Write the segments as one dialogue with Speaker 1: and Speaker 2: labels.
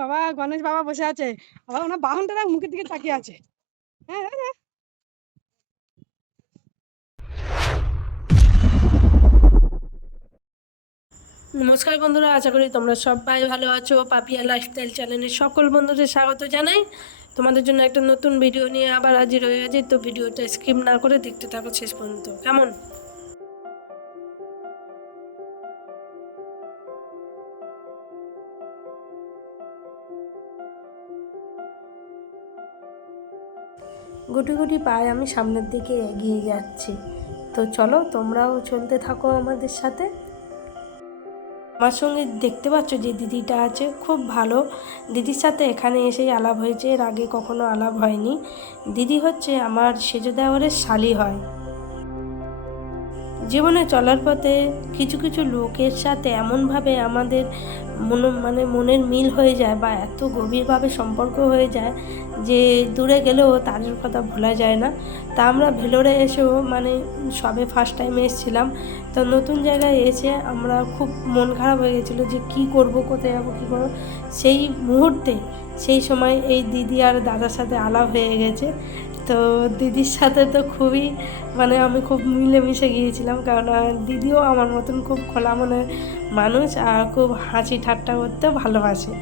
Speaker 1: বাবা গণেশ বাবা বসে আছে। বাবা ওনার বাহনটা মুখের দিকে তাকিয়ে আছে। হ্যাঁ হ্যাঁ, হ্যাঁ। নমস্কার বন্ধুরা আশা করি তোমরা সবাই ভালো আছো। পাপিয়া লাইফস্টাইল চ্যানেলের সকল বন্ধুদের স্বাগত জানাই। তোমাদের জন্য একটা নতুন ভিডিও নিয়ে আবার হাজির হয়ে গেছি তো ভিডিওটা স্কিপ না করে দেখতে থাকো শেষ পর্যন্ত। কেমন? গুটি গুটি পায়ে আমি সামনের দিকে এগিয়ে যাচ্ছি। তো চলো, তোমরাও চলতে থাকো আমাদের সাথে। আমার সঙ্গে দেখতে পাচ্ছ যে দিদিটা আছে, খুব ভালো। দিদির সাথে এখানে এসেই আলাপ হয়েছে, এর আগে কখনো আলাপ হয়নি। দিদি হচ্ছে আমার সেজো দেওয়ারের শালি হয়। জীবনে চলার পথে কিছু কিছু লোকের সাথে এমনভাবে আমাদের মন মানে মনের মিল হয়ে যায় বা এত গভীরভাবে সম্পর্ক হয়ে যায় যে দূরে গেলেও তাদের কথা ভোলা যায় না। তা আমরা ভেলোরে এসেও মানে সবে ফার্স্ট টাইম এসেছিলাম। তো নতুন জায়গায় এসে আমরা খুব মন খারাপ হয়ে গেছিল যে কি করব, কোথায় যাব, কী করব? সেই মুহূর্তে, সেই সময় এই দিদি আর দাদার সাথে আলাপ হয়ে গেছে। তো দিদির সাথে তো খুবই মানে আমি খুব মিলেমিশে গিয়েছিলাম কারণ দিদিও আমার মতন খুব খোলা মনের মানুষ আর খুব হাসি ঠাট্টা করতে ভালোবাসে।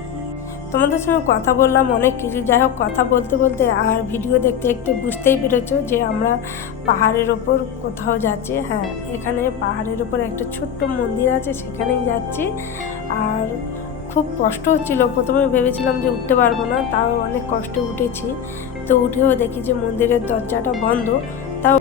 Speaker 1: তোমাদের সঙ্গে কথা বললাম অনেক কিছু, যাই হোক কথা বলতে বলতে আর ভিডিও দেখতে দেখতে বুঝতেই পেরেছ যে আমরা পাহাড়ের ওপর কোথাও যাচ্ছি। হ্যাঁ এখানে পাহাড়ের ওপর একটা ছোট্ট মন্দির আছে, সেখানেই যাচ্ছি। আর খুব কষ্ট হচ্ছিল। প্রথমে ভেবেছিলাম যে উঠতে পারব না, তাও অনেক কষ্টে উঠেছি। তো উঠেও দেখি যে মন্দিরের দরজাটা বন্ধ। তাও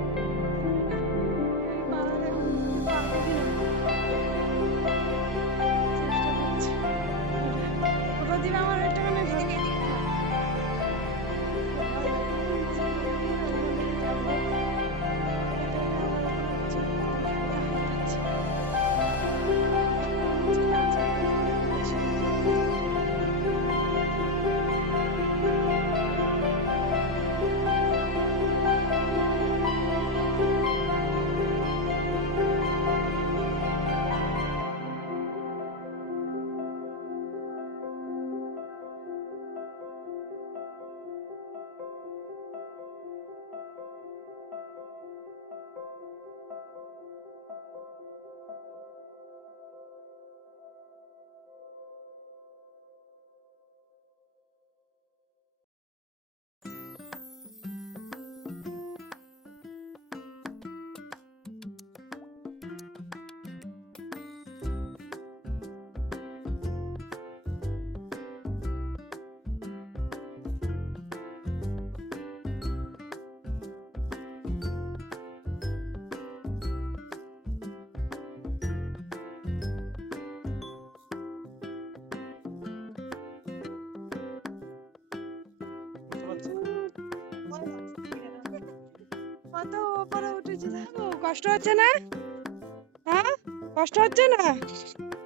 Speaker 1: কত উপরে উঠেছি, দেখো, কষ্ট হচ্ছে না? হ্যাঁ? কষ্ট হচ্ছে না?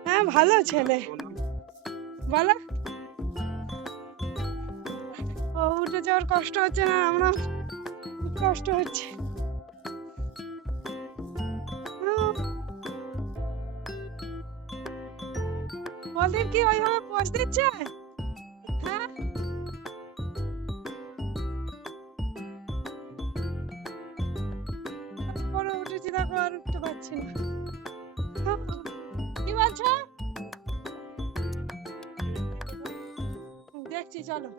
Speaker 1: হ্যাঁ ভালো ছেলে। বলো। ও উঠে যাওয়ার কষ্ট হচ্ছে না, আমরা কষ্ট হচ্ছে। ওদের কি ওইভাবে পোষ দিচ্ছে উঠেছি দেখো আর উঠতে পারছি না। কি বলছো? দেখছি, চলো।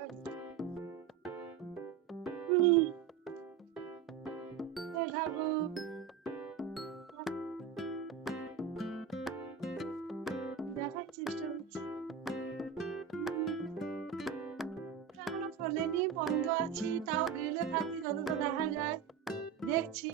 Speaker 1: দেখার চেষ্টা করছি। বন্ধ আছি, তাও গেলে থাকি, যতটা দেখা যায়, দেখছি।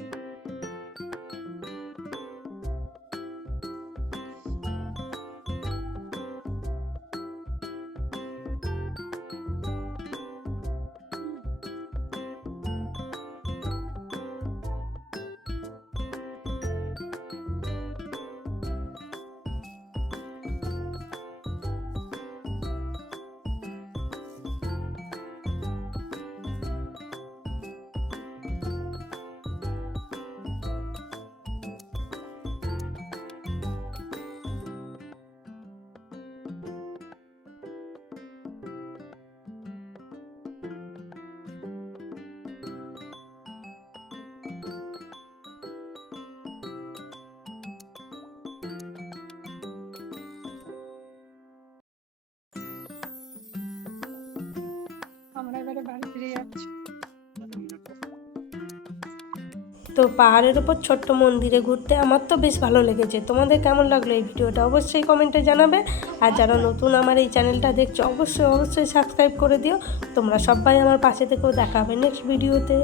Speaker 1: তো পাহাড়ের ওপর ছোট্ট মন্দিরে ঘুরতে আমার তো বেশ ভালো লেগেছে। তোমাদের কেমন লাগল এই ভিডিওটা অবশ্যই কমেন্টে জানাবে। আর যারা নতুন আমার এই চ্যানেলটা দেখছ, অবশ্যই অবশ্যই সাবস্ক্রাইব করে দিও। তোমরা সবাই আমার পাশে থেকেও দেখাবে নেক্সট ভিডিওতে